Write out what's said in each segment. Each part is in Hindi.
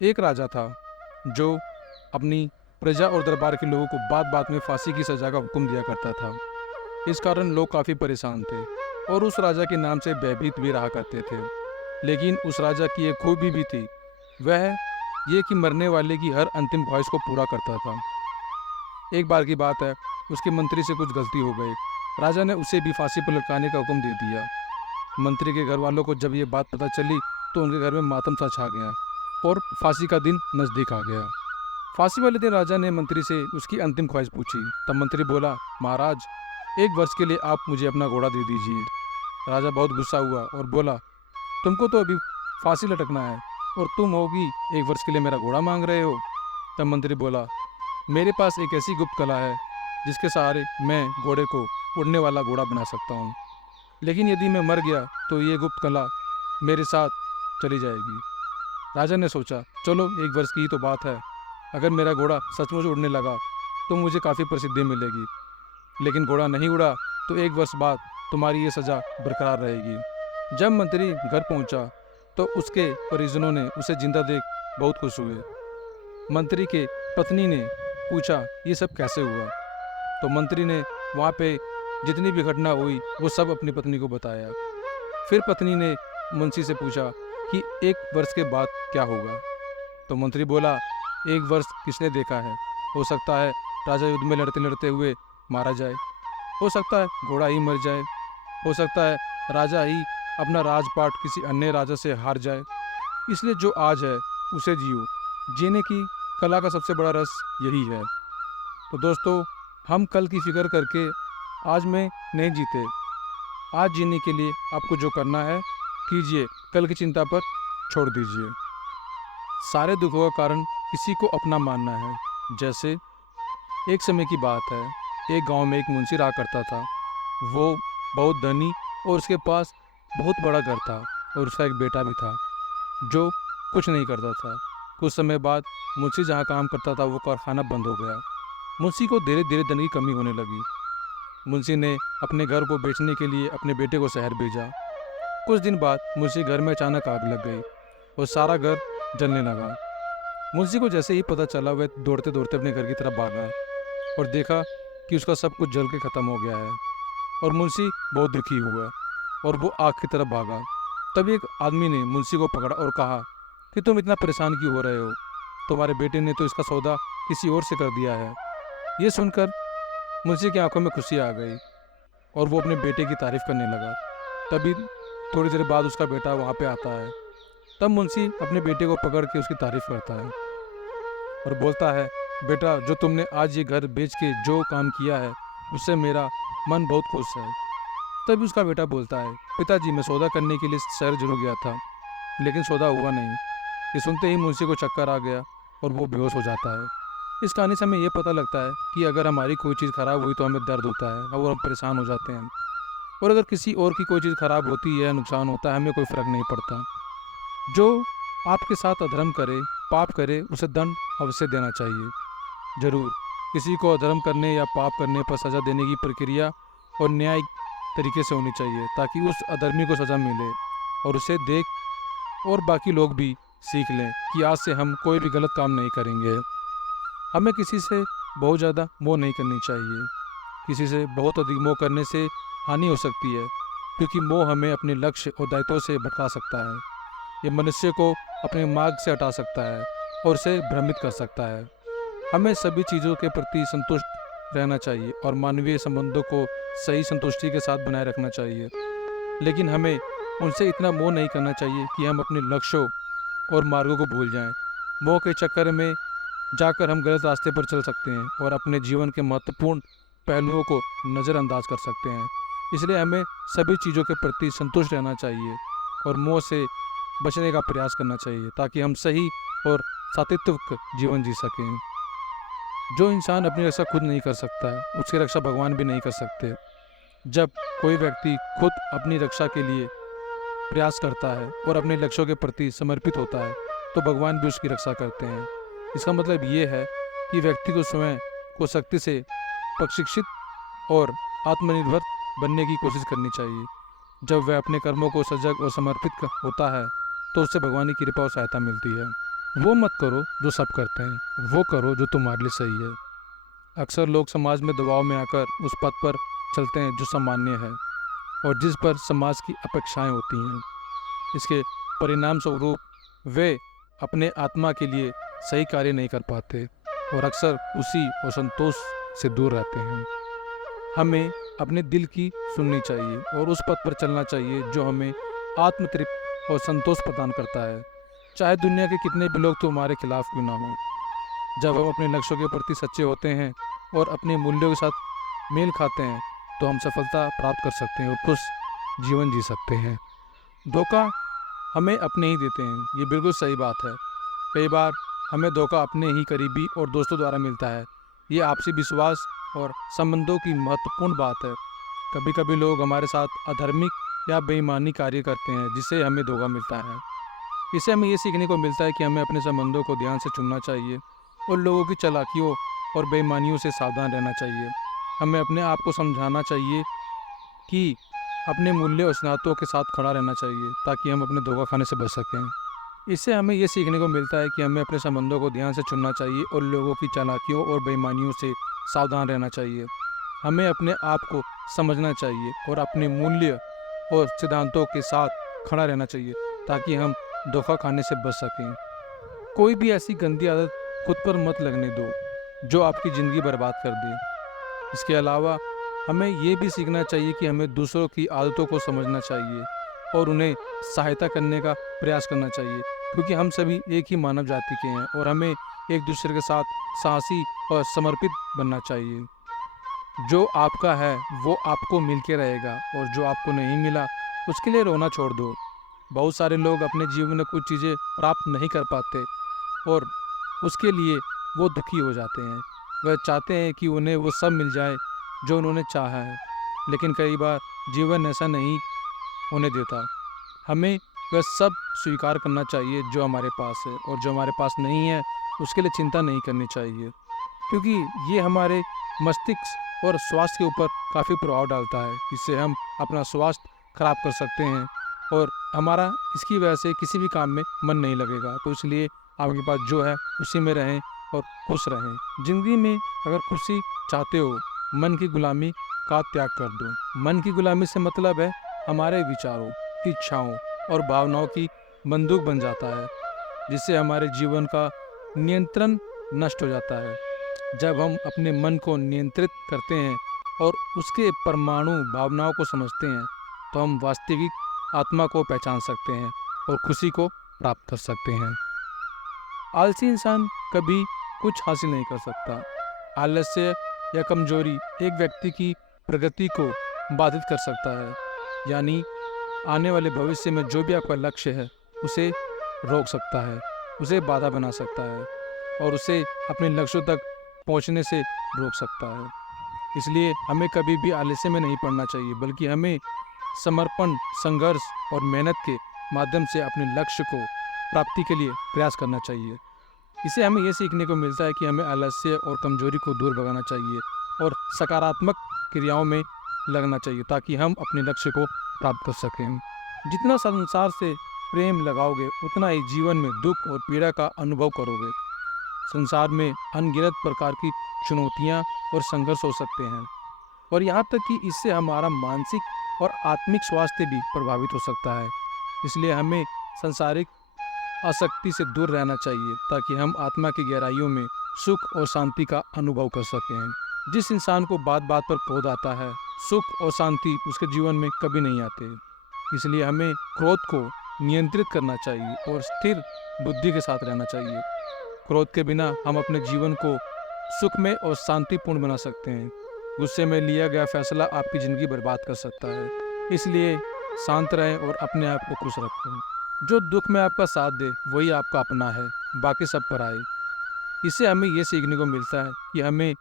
एक राजा था जो अपनी प्रजा और दरबार के लोगों को बात बात में फांसी की सज़ा का हुक्म दिया करता था। इस कारण लोग काफ़ी परेशान थे और उस राजा के नाम से भयभीत भी रहा करते थे। लेकिन उस राजा की एक खूबी भी थी, वह ये कि मरने वाले की हर अंतिम ख्वाहिश को पूरा करता था। एक बार की बात है, उसके मंत्री से कुछ गलती हो गई। राजा ने उसे भी फांसी पर लटकाने का हुक्म दे दिया। मंत्री के घर वालों को जब ये बात पता चली तो उनके घर में मातम सा छा गया और फांसी का दिन नज़दीक आ गया। फांसी वाले दिन राजा ने मंत्री से उसकी अंतिम ख्वाहिश पूछी। तब मंत्री बोला, महाराज, 1 वर्ष के लिए आप मुझे अपना घोड़ा दे दीजिए। राजा बहुत गुस्सा हुआ और बोला, तुमको तो अभी फांसी लटकना है और तुम होगी 1 वर्ष के लिए मेरा घोड़ा मांग रहे हो। तब मंत्री बोला, मेरे पास एक ऐसी गुप्त कला है जिसके सहारे मैं घोड़े को उड़ने वाला घोड़ा बना सकता हूँ, लेकिन यदि मैं मर गया तो ये गुप्त कला मेरे साथ चली जाएगी। राजा ने सोचा, चलो 1 वर्ष की ही तो बात है, अगर मेरा घोड़ा सचमुच उड़ने लगा तो मुझे काफ़ी प्रसिद्धि मिलेगी, लेकिन घोड़ा नहीं उड़ा तो 1 वर्ष बाद तुम्हारी ये सज़ा बरकरार रहेगी। जब मंत्री घर पहुंचा तो उसके परिजनों ने उसे जिंदा देख बहुत खुश हुए। मंत्री के पत्नी ने पूछा, ये सब कैसे हुआ? तो मंत्री ने वहाँ पे जितनी भी घटना हुई वो सब अपनी पत्नी को बताया। फिर पत्नी ने मुंशी से पूछा कि 1 वर्ष के बाद क्या होगा? तो मंत्री बोला, 1 वर्ष किसने देखा है? हो सकता है राजा युद्ध में लड़ते लड़ते हुए मारा जाए, हो सकता है घोड़ा ही मर जाए, हो सकता है राजा ही अपना राजपाट किसी अन्य राजा से हार जाए। इसलिए जो आज है उसे जियो। जीने की कला का सबसे बड़ा रस यही है। तो दोस्तों, हम कल की फिक्र करके आज में नहीं जीते। आज जीने के लिए आपको जो करना है कीजिए, कल की चिंता पर छोड़ दीजिए। सारे दुखों का कारण किसी को अपना मानना है। जैसे एक समय की बात है, एक गांव में एक मुंशी रहा करता था। वो बहुत धनी और उसके पास बहुत बड़ा घर था और उसका एक बेटा भी था जो कुछ नहीं करता था। कुछ समय बाद मुंशी जहाँ काम करता था वो कारखाना बंद हो गया। मुंशी को धीरे धीरे धन की कमी होने लगी। मुंशी ने अपने घर को बेचने के लिए अपने बेटे को शहर भेजा। कुछ दिन बाद मुंशी घर में अचानक आग लग गई और सारा घर जलने लगा। मुंशी को जैसे ही पता चला वह दौड़ते दौड़ते अपने घर की तरफ भागा और देखा कि उसका सब कुछ जल के ख़त्म हो गया है। और मुंशी बहुत दुखी हुआ और वो आग की तरफ भागा। तभी एक आदमी ने मुंशी को पकड़ा और कहा कि तुम इतना परेशान क्यों हो रहे हो? तुम्हारे बेटे ने तो इसका सौदा किसी और से कर दिया है। ये सुनकर मुंशी की आंखों में खुशी आ गई और वो अपने बेटे की तारीफ करने लगा। तभी थोड़ी देर बाद उसका बेटा वहाँ पे आता है। तब मुंशी अपने बेटे को पकड़ के उसकी तारीफ करता है और बोलता है, बेटा, जो तुमने आज ये घर बेच के जो काम किया है उससे मेरा मन बहुत खुश है। तभी उसका बेटा बोलता है, पिताजी, मैं सौदा करने के लिए शहर जरूर गया था, लेकिन सौदा हुआ नहीं। ये सुनते ही मुंशी को चक्कर आ गया और वो बेहोश हो जाता है। इस कहानी से हमें ये पता लगता है कि अगर हमारी कोई चीज़ ख़राब हुई तो हमें दर्द होता है और हम परेशान हो जाते हैं, और अगर किसी और की कोई चीज़ ख़राब होती है, नुकसान होता है, हमें कोई फ़र्क नहीं पड़ता। जो आपके साथ अधर्म करे, पाप करे, उसे दंड अवश्य देना चाहिए। जरूर किसी को अधर्म करने या पाप करने पर सज़ा देने की प्रक्रिया और न्यायिक तरीके से होनी चाहिए, ताकि उस अधर्मी को सज़ा मिले और उसे देख और बाकी लोग भी सीख लें कि आज से हम कोई भी गलत काम नहीं करेंगे। हमें किसी से बहुत ज़्यादा मोह नहीं करनी चाहिए। किसी से बहुत अधिक मोह करने से हानि हो सकती है, क्योंकि मोह हमें अपने लक्ष्य और दायित्वों से भटका सकता है। ये मनुष्य को अपने मार्ग से हटा सकता है और उसे भ्रमित कर सकता है। हमें सभी चीज़ों के प्रति संतुष्ट रहना चाहिए और मानवीय संबंधों को सही संतुष्टि के साथ बनाए रखना चाहिए, लेकिन हमें उनसे इतना मोह नहीं करना चाहिए कि हम अपने लक्ष्यों और मार्गों को भूल जाएं। मोह के चक्कर में जाकर हम गलत रास्ते पर चल सकते हैं और अपने जीवन के महत्वपूर्ण पहलुओं को नज़रअंदाज कर सकते हैं। इसलिए हमें सभी चीज़ों के प्रति संतुष्ट रहना चाहिए और मोह से बचने का प्रयास करना चाहिए, ताकि हम सही और सात्विक जीवन जी सकें। जो इंसान अपनी रक्षा खुद नहीं कर सकता है, उसकी रक्षा भगवान भी नहीं कर सकते। जब कोई व्यक्ति खुद अपनी रक्षा के लिए प्रयास करता है और अपने लक्ष्यों के प्रति समर्पित होता है, तो भगवान भी उसकी रक्षा करते हैं। इसका मतलब ये है कि व्यक्ति को स्वयं को शक्ति से प्रशिक्षित और आत्मनिर्भर बनने की कोशिश करनी चाहिए। जब वह अपने कर्मों को सजग और समर्पित होता है तो उससे भगवान की कृपा और सहायता मिलती है। वो मत करो जो सब करते हैं, वो करो जो तुम्हारे लिए सही है। अक्सर लोग समाज में दबाव में आकर उस पथ पर चलते हैं जो सामान्य है और जिस पर समाज की अपेक्षाएं होती हैं। इसके परिणाम स्वरूप वे अपने आत्मा के लिए सही कार्य नहीं कर पाते और अक्सर खुशी और संतोष से दूर रहते हैं। हमें अपने दिल की सुननी चाहिए और उस पथ पर चलना चाहिए जो हमें आत्मतृप्त और संतोष प्रदान करता है, चाहे दुनिया के कितने भी लोग तुम्हारे खिलाफ क्यों ना हों। जब हम अपने लक्ष्यों के प्रति सच्चे होते हैं और अपने मूल्यों के साथ मेल खाते हैं तो हम सफलता प्राप्त कर सकते हैं और खुश जीवन जी सकते हैं। धोखा हमें अपने ही देते हैं, ये बिल्कुल सही बात है। कई बार हमें धोखा अपने ही करीबी और दोस्तों द्वारा मिलता है। ये आपसी विश्वास और संबंधों की महत्वपूर्ण बात है। कभी कभी लोग हमारे साथ अधर्मिक या बेईमानी कार्य करते हैं जिससे हमें धोखा मिलता है। इससे हमें ये सीखने को मिलता है कि हमें अपने संबंधों को ध्यान से चुनना चाहिए और लोगों की चालाकियों और बेईमानियों से सावधान रहना चाहिए। हमें अपने आप को समझाना चाहिए कि अपने मूल्य और सिद्धांतों के साथ खड़ा रहना चाहिए ताकि हम अपने धोखा खाने से बच सकें। इससे हमें ये सीखने को मिलता है कि हमें अपने संबंधों को ध्यान से चुनना चाहिए और लोगों की चालाकियों और बेईमानियों से सावधान रहना चाहिए। हमें अपने आप को समझना चाहिए और अपने मूल्य और सिद्धांतों के साथ खड़ा रहना चाहिए ताकि हम धोखा खाने से बच सकें। कोई भी ऐसी गंदी आदत खुद पर मत लगने दो जो आपकी ज़िंदगी बर्बाद कर दे। इसके अलावा हमें ये भी सीखना चाहिए कि हमें दूसरों की आदतों को समझना चाहिए और उन्हें सहायता करने का प्रयास करना चाहिए, क्योंकि हम सभी एक ही मानव जाति के हैं और हमें एक दूसरे के साथ साहसी और समर्पित बनना चाहिए। जो आपका है वो आपको मिल के रहेगा और जो आपको नहीं मिला उसके लिए रोना छोड़ दो। बहुत सारे लोग अपने जीवन में कुछ चीज़ें प्राप्त नहीं कर पाते और उसके लिए वो दुखी हो जाते हैं। वह चाहते हैं कि उन्हें वो सब मिल जाए जो उन्होंने चाहा है, लेकिन कई बार जीवन ऐसा नहीं होने देता। हमें वह सब स्वीकार करना चाहिए जो हमारे पास है और जो हमारे पास नहीं है उसके लिए चिंता नहीं करनी चाहिए, क्योंकि ये हमारे मस्तिष्क और स्वास्थ्य के ऊपर काफ़ी प्रभाव डालता है। इससे हम अपना स्वास्थ्य खराब कर सकते हैं और हमारा इसकी वजह से किसी भी काम में मन नहीं लगेगा। तो इसलिए आपके पास जो है उसी में रहें और खुश रहें। ज़िंदगी में अगर खुशी चाहते हो, मन की गुलामी का त्याग कर दो। मन की गुलामी से मतलब है हमारे विचारों, इच्छाओं और भावनाओं की बंदूक बन जाता है, जिससे हमारे जीवन का नियंत्रण नष्ट हो जाता है। जब हम अपने मन को नियंत्रित करते हैं और उसके परमाणु भावनाओं को समझते हैं तो हम वास्तविक आत्मा को पहचान सकते हैं और खुशी को प्राप्त कर सकते हैं। आलसी इंसान कभी कुछ हासिल नहीं कर सकता। आलस्य या कमजोरी एक व्यक्ति की प्रगति को बाधित कर सकता है, यानी आने वाले भविष्य में जो भी आपका लक्ष्य है उसे रोक सकता है, उसे बाधा बना सकता है और उसे अपने लक्ष्यों तक पहुंचने से रोक सकता है। इसलिए हमें कभी भी आलस्य में नहीं पड़ना चाहिए, बल्कि हमें समर्पण, संघर्ष और मेहनत के माध्यम से अपने लक्ष्य को प्राप्ति के लिए प्रयास करना चाहिए। इसे हमें यह सीखने को मिलता है कि हमें आलस्य और कमजोरी को दूर भगाना चाहिए और सकारात्मक क्रियाओं में लगना चाहिए ताकि हम अपने लक्ष्य को प्राप्त कर सकें। जितना संसार से प्रेम लगाओगे उतना ही जीवन में दुख और पीड़ा का अनुभव करोगे। संसार में अनगिनत प्रकार की चुनौतियां और संघर्ष हो सकते हैं और यहाँ तक कि इससे हमारा मानसिक और आत्मिक स्वास्थ्य भी प्रभावित हो सकता है। इसलिए हमें सांसारिक आसक्ति से दूर रहना चाहिए ताकि हम आत्मा की गहराइयों में सुख और शांति का अनुभव कर सकें। जिस इंसान को बात बात पर क्रोध आता है, सुख और शांति उसके जीवन में कभी नहीं आते। इसलिए हमें क्रोध को नियंत्रित करना चाहिए और स्थिर बुद्धि के साथ रहना चाहिए। क्रोध के बिना हम अपने जीवन को सुखमय और शांतिपूर्ण बना सकते हैं। गुस्से में लिया गया फैसला आपकी ज़िंदगी बर्बाद कर सकता है। इसलिए शांत रहें और अपने आप को खुश रखें। जो दुख में आपका साथ दे वही आपका अपना है, बाकी सब पराए। इससे हमें ये सीखने को मिलता है कि हमें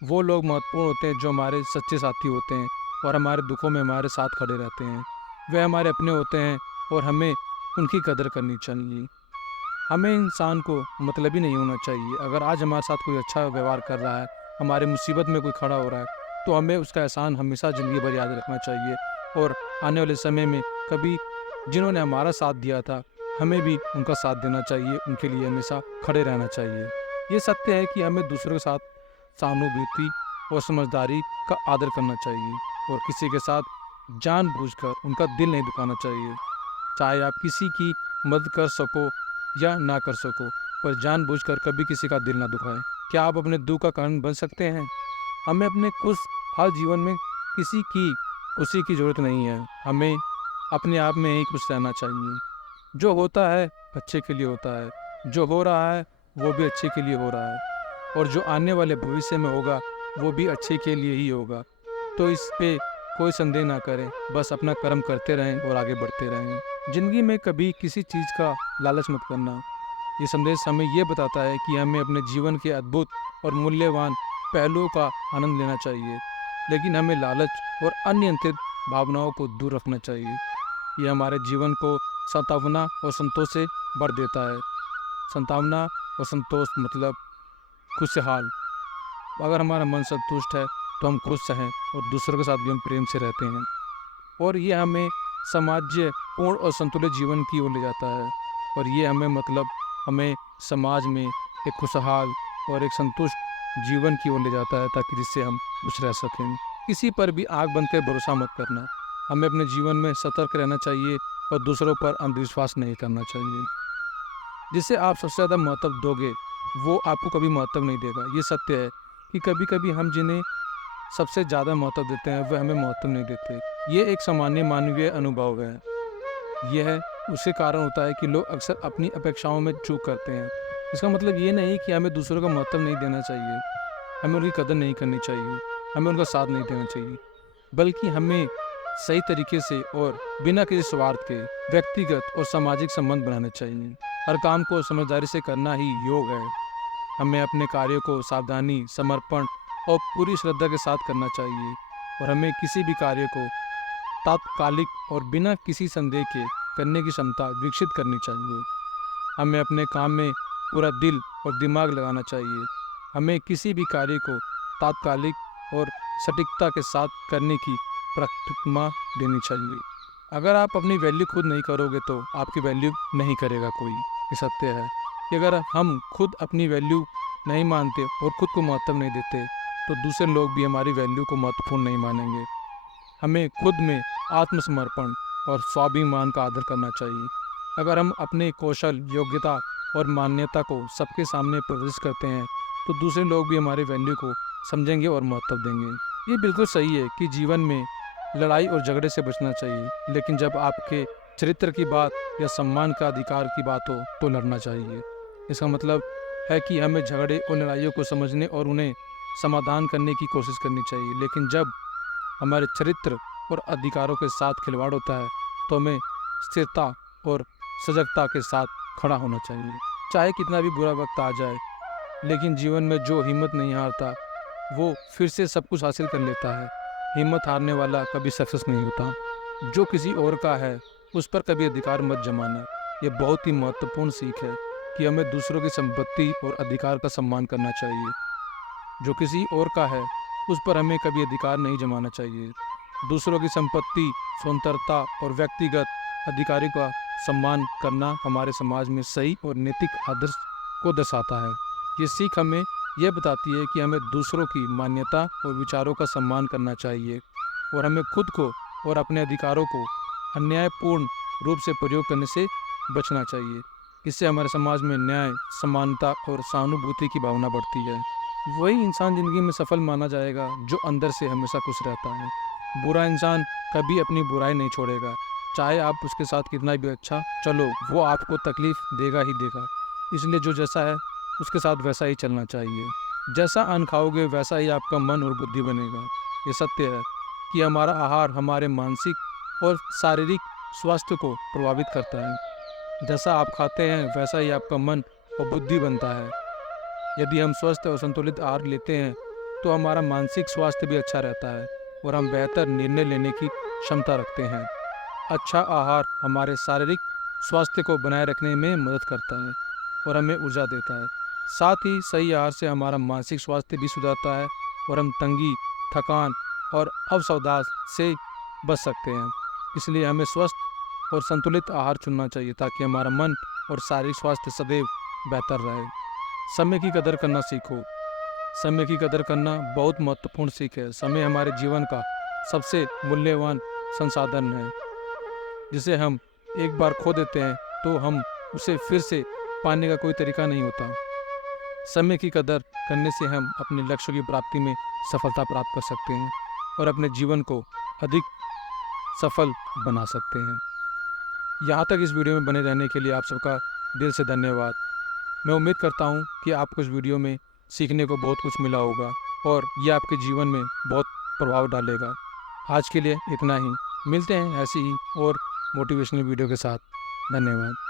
वो लोग महत्वपूर्ण होते हैं जो हमारे सच्चे साथी होते हैं और हमारे दुखों में हमारे साथ खड़े रहते हैं। वे हमारे अपने होते हैं और हमें उनकी कदर करनी चाहिए। हमें इंसान को मतलबी नहीं होना चाहिए। अगर आज हमारे साथ कोई अच्छा व्यवहार कर रहा है, हमारी मुसीबत में कोई खड़ा हो रहा है, तो हमें उसका एहसान हमेशा ज़िंदगी भर याद रखना चाहिए और आने वाले समय में कभी जिन्होंने हमारा साथ दिया था हमें भी उनका साथ देना चाहिए, उनके लिए हमेशा खड़े रहना चाहिए। ये सत्य है कि हमें दूसरों के साथ सहानुभूति और समझदारी का आदर करना चाहिए और किसी के साथ जानबूझकर उनका दिल नहीं दुखाना चाहिए। चाहे आप किसी की मदद कर सको या ना कर सको, पर जानबूझकर कभी किसी का दिल ना दुखाएं। क्या आप अपने दुख का कारण बन सकते हैं? हमें अपने खुशहाल जीवन में किसी की खुशी की ज़रूरत नहीं है। हमें अपने आप में ही खुश रहना चाहिए। जो होता है अच्छे के लिए होता है, जो हो रहा है वो भी अच्छे के लिए हो रहा है, और जो आने वाले भविष्य में होगा वो भी अच्छे के लिए ही होगा। तो इस पे कोई संदेह ना करें, बस अपना कर्म करते रहें और आगे बढ़ते रहें। ज़िंदगी में कभी किसी चीज़ का लालच मत करना। ये संदेश हमें ये बताता है कि हमें अपने जीवन के अद्भुत और मूल्यवान पहलुओं का आनंद लेना चाहिए, लेकिन हमें लालच और अनियंत्रित भावनाओं को दूर रखना चाहिए। ये हमारे जीवन को सद्भावना और संतोष से भर देता है। सद्भावना और संतोष मतलब खुशहाल। अगर हमारा मन संतुष्ट है तो हम खुश हैं और दूसरों के साथ भी हम प्रेम से रहते हैं, और ये हमें समाजीय पूर्ण और संतुलित जीवन की ओर ले जाता है। और ये हमें समाज में एक खुशहाल और एक संतुष्ट जीवन की ओर ले जाता है, ताकि जिससे हम खुश रह सकें। किसी पर भी आँख बंद कर भरोसा मत करना। हमें अपने जीवन में सतर्क रहना चाहिए और दूसरों पर अंधविश्वास नहीं करना चाहिए। जिसे आप सबसे ज़्यादा महत्व दोगे वो आपको कभी महत्व नहीं देगा। ये सत्य है कि कभी कभी हम जिन्हें सबसे ज़्यादा महत्व देते हैं वह हमें महत्व नहीं देते। ये एक सामान्य मानवीय अनुभव है। यह उसके कारण होता है कि लोग अक्सर अपनी अपेक्षाओं में चूक करते हैं। इसका मतलब ये नहीं कि हमें दूसरों का महत्व नहीं देना चाहिए, हमें उनकी कदर नहीं करनी चाहिए, हमें उनका साथ नहीं देना चाहिए, बल्कि हमें सही तरीके से और बिना किसी स्वार्थ के व्यक्तिगत और सामाजिक संबंध बनाने चाहिए। हर काम को समझदारी से करना ही योग है। हमें अपने कार्यों को सावधानी, समर्पण और पूरी श्रद्धा के साथ करना चाहिए, और हमें किसी भी कार्य को तात्कालिक और बिना किसी संदेह के करने की क्षमता विकसित करनी चाहिए। हमें अपने काम में पूरा दिल और दिमाग लगाना चाहिए। हमें किसी भी कार्य को तात्कालिक और सटीकता के साथ करने की प्राथमिकता देनी चाहिए। अगर आप अपनी वैल्यू खुद नहीं करोगे तो आपकी वैल्यू नहीं करेगा कोई। ये सत्य है कि अगर हम खुद अपनी वैल्यू नहीं मानते और खुद को महत्व नहीं देते तो दूसरे लोग भी हमारी वैल्यू को महत्वपूर्ण नहीं मानेंगे। हमें खुद में आत्मसमर्पण और स्वाभिमान का आदर करना चाहिए। अगर हम अपने कौशल, योग्यता और मान्यता को सबके सामने प्रदर्शित करते हैं तो दूसरे लोग भी हमारे वैल्यू को समझेंगे और महत्व देंगे। ये बिल्कुल सही है कि जीवन में लड़ाई और झगड़े से बचना चाहिए, लेकिन जब आपके चरित्र की बात या सम्मान का अधिकार की बात हो तो लड़ना चाहिए। इसका मतलब है कि हमें झगड़े और लड़ाइयों को समझने और उन्हें समाधान करने की कोशिश करनी चाहिए, लेकिन जब हमारे चरित्र और अधिकारों के साथ खिलवाड़ होता है तो हमें स्थिरता और सजगता के साथ खड़ा होना चाहिए। चाहे कितना भी बुरा वक्त आ जाए, लेकिन जीवन में जो हिम्मत नहीं हारता वो फिर से सब कुछ हासिल कर लेता है। हिम्मत हारने वाला कभी सक्सेस नहीं होता। जो किसी और का है उस पर कभी अधिकार मत जमाना। ये बहुत ही महत्वपूर्ण सीख है कि हमें दूसरों की संपत्ति और अधिकार का सम्मान करना चाहिए। जो किसी और का है उस पर हमें कभी अधिकार नहीं जमाना चाहिए। दूसरों की संपत्ति, स्वतंत्रता और व्यक्तिगत अधिकारी का सम्मान करना हमारे समाज में सही और नैतिक आदर्श को दर्शाता है। ये सीख हमें यह बताती है कि हमें दूसरों की मान्यता और विचारों का सम्मान करना चाहिए, और हमें खुद को और अपने अधिकारों को अन्यायपूर्ण रूप से प्रयोग करने से बचना चाहिए। इससे हमारे समाज में न्याय, समानता और सहानुभूति की भावना बढ़ती है। वही इंसान जिंदगी में सफल माना जाएगा जो अंदर से हमेशा खुश रहता है। बुरा इंसान कभी अपनी बुराई नहीं छोड़ेगा, चाहे आप उसके साथ कितना भी अच्छा चलो, वो आपको तकलीफ देगा ही देगा। इसलिए जो जैसा है उसके साथ वैसा ही चलना चाहिए। जैसा अन्न खाओगे वैसा ही आपका मन और बुद्धि बनेगा। ये सत्य है कि हमारा आहार हमारे मानसिक और शारीरिक स्वास्थ्य को प्रभावित करता है। जैसा आप खाते हैं वैसा ही आपका मन और बुद्धि बनता है। यदि हम स्वस्थ और संतुलित आहार लेते हैं तो हमारा मानसिक स्वास्थ्य भी अच्छा रहता है और हम बेहतर निर्णय लेने की क्षमता रखते हैं। अच्छा आहार हमारे शारीरिक स्वास्थ्य को बनाए रखने में मदद करता है और हमें ऊर्जा देता है। साथ ही सही आहार से हमारा मानसिक स्वास्थ्य भी सुधरता है और हम तंगी, थकान और अवसाद से बच सकते हैं। इसलिए हमें स्वस्थ और संतुलित आहार चुनना चाहिए ताकि हमारा मन और शारीरिक स्वास्थ्य सदैव बेहतर रहे। समय की कदर करना सीखो। समय की कदर करना बहुत महत्वपूर्ण सीख है। समय हमारे जीवन का सबसे मूल्यवान संसाधन है, जिसे हम एक बार खो देते हैं तो हम उसे फिर से पाने का कोई तरीका नहीं होता। समय की कदर करने से हम अपने लक्ष्यों की प्राप्ति में सफलता प्राप्त कर सकते हैं और अपने जीवन को अधिक सफल बना सकते हैं। यहाँ तक इस वीडियो में बने रहने के लिए आप सबका दिल से धन्यवाद। मैं उम्मीद करता हूँ कि आपको इस वीडियो में सीखने को बहुत कुछ मिला होगा और ये आपके जीवन में बहुत प्रभाव डालेगा। आज के लिए इतना ही। मिलते हैं ऐसी ही और मोटिवेशनल वीडियो के साथ। धन्यवाद।